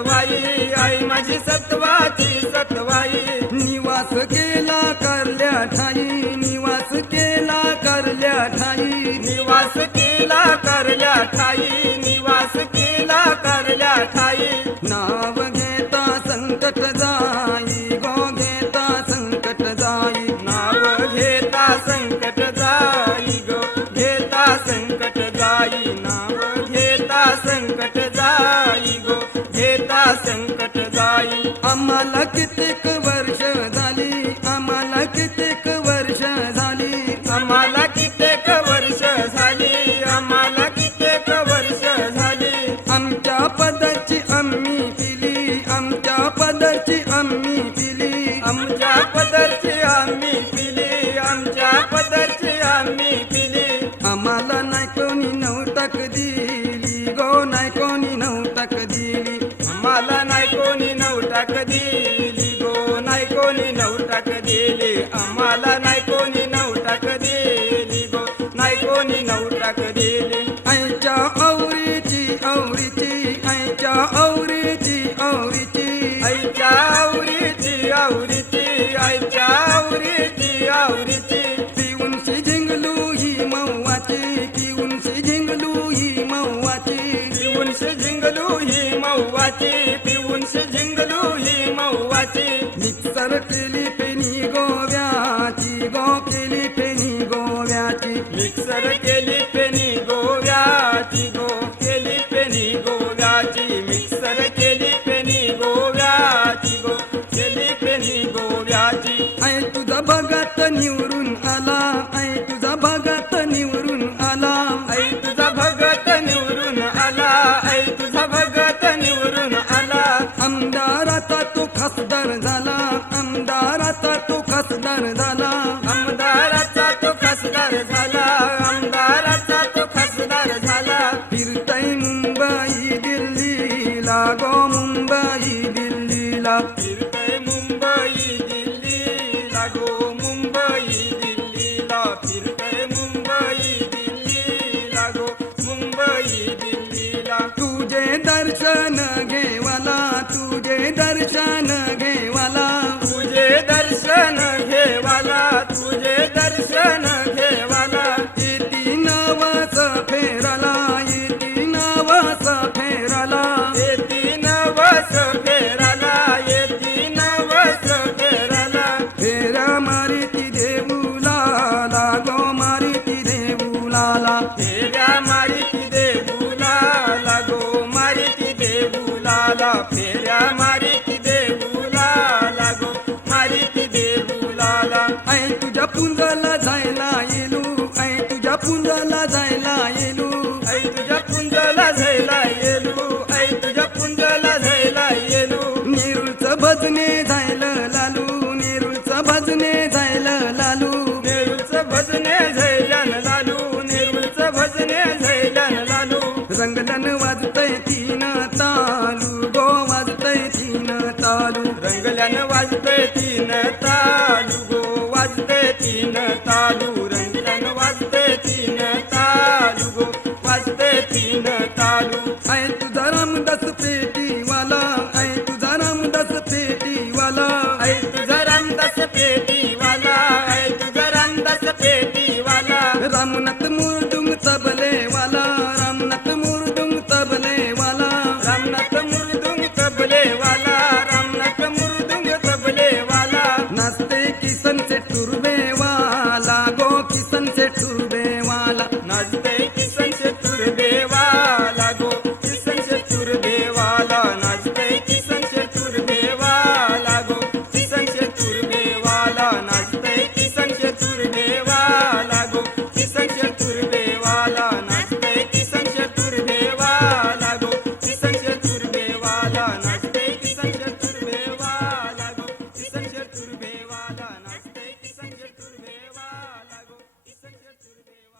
सतवाई आई माझी सत्वाची सतवाई निवास केला करल्या ठाई निवास केला करल्या ठाई निवास केला करल्या ठाई निवास केला करल्या ठाई नाव घेता संकट जाई गो घेता संकट जाई नाव घेता संकट जाई गो घेता संकट जाई नाव घेता संकट जाई गो घेता संकट जाई आम्हाला कित्येक वर्ष झाली आम्हाला कित्येक वर्ष झाली आम्हाला कित्येक वर्ष झाली आम्हाला कित्येक वर्ष झाली आमच्या पदाची आम्ही पिली आमच्या पदाची आम्ही पिली आमच्या पदरची आम्ही पिली आमच्या पदरची आम्ही पिली आम्हाला नाही कोणी नवटक दिली गो नाही कोणी नवटक दिली आम्हाला नाही कोणी नवटाक दिली गो नाही कोणी नवटाक दिली आम्हाला नाही कोणी नवटाक दिली गो नाही कोणी नवटाक दिली आईच्या आवरीची आवरीची आईच्या आवरीची आवरीची आईच्या आवरीची आवरीची आईच्या आवरीची आवरीची पिऊनशी झिंगलू ही मऊवाची पिऊनशी झिंगलू ही मऊवाची पिऊनशी झिंगलू ही मऊवाची पिऊनशी झिंगलू ही मऊवाची मिक्सर केली पेनी गोव्याची गो केली पेनी गोव्याची मिक्सर केली पेनी गोव्याची गो केली पेनी गोव्याची मिक्सर केली पेनी गोव्याची गो केली पेनी गोव्याची आई तुझा भगात निवरून आला आई तुझा भगात निवरून आला आई तुझा भगत निवरून आला आई तुझा भगत निवरून आला आमदाराचा तो खासदार झाला आमदाराचा तो खासदार झाला आमदाराचा तो खासदार झाला आमदाराचा तो खासदार झाला फिरताय मुंबई दिल्लीला गो मुंबई दिल्लीला फिरतय मुंबई दिल्लीला गो मुंबई दिल्लीला फिरतय मुंबई दिल्लीला गो मुंबई दिल्लीला तुझे दर्शन घेवाला तुझे दर्शन घेवाला तुझे दर्शन घेवाला तुझे दर्शन घेवाला येती नवस फेराला येती नवस फेराला येती नवस फेराला येती नवस फेराला फेरा मारिती देऊला गो मारिती देऊलाला फेऱ्या मारिती देऊला लागो मारिती देऊलाला फेऱ्या मारिती देऊला लागो मारिती देऊलाला आई तुझ्या पुंजाला जायला येलू आई तुझ्या पुंजाला जायला येलू आई तुझ्या पुंजला झैला येलू आई तुझ्या पुंजला झैला येलू नेरूळचं भजने जायलं लालू नेरूळचं भजने जायलं लालू नेरूळचं भजने झैल्यान लालू नेरूळचं भजने झैल्यान लालू रंगलन वाजतय तीन तालू गो वाजतय तीन तालू रंगल्यान वाजतय तीन तालू गो वाजतय तीन तालू रंगल्यान वाजतय तीन तालू गो वाजतय तीन तालू आई तुझा रामदास पेटीवाला आई तुझा रामदास पेटीवाला आई तुझा रामदास पेटीवाला आई तुझा रामदास पेटीवाला रामनाथ मुरदुंग तबलेवाला रामनाथ मुरदुंग तबलेवाला रामनाथ मुरदुंग तबलेवाला रामनाथ मुरदुंग तबलेवाला नाचते किसन से टुरबेवाला गो किसन से टुरबेवाला नाच